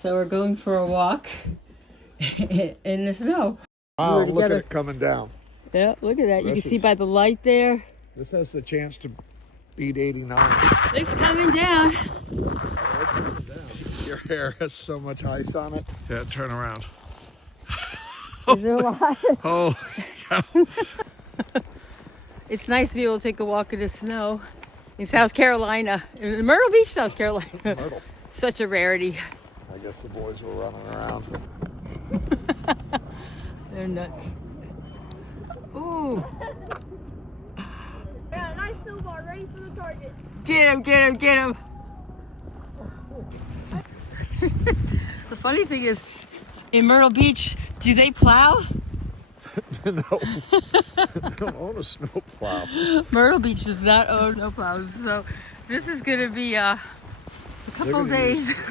So we're going for a walk in the snow. Wow, look at it coming down. Yeah, look at that. You can see by the light there. This has the chance to beat 89. It's coming down. Your hair has so much ice on it. Yeah, turn around. Is there a lot? Oh, It's nice to be able to take a walk in the snow in South Carolina, in Myrtle Beach, South Carolina. Myrtle. Such a rarity. I guess the boys were running around. They're nuts. Ooh. Yeah, nice snowball ready for the target. Get him, get him, get him. The funny thing is, in Myrtle Beach, do they plow? No, they don't own a snow plow. Myrtle Beach does not own snow plows, so this is going to be a couple days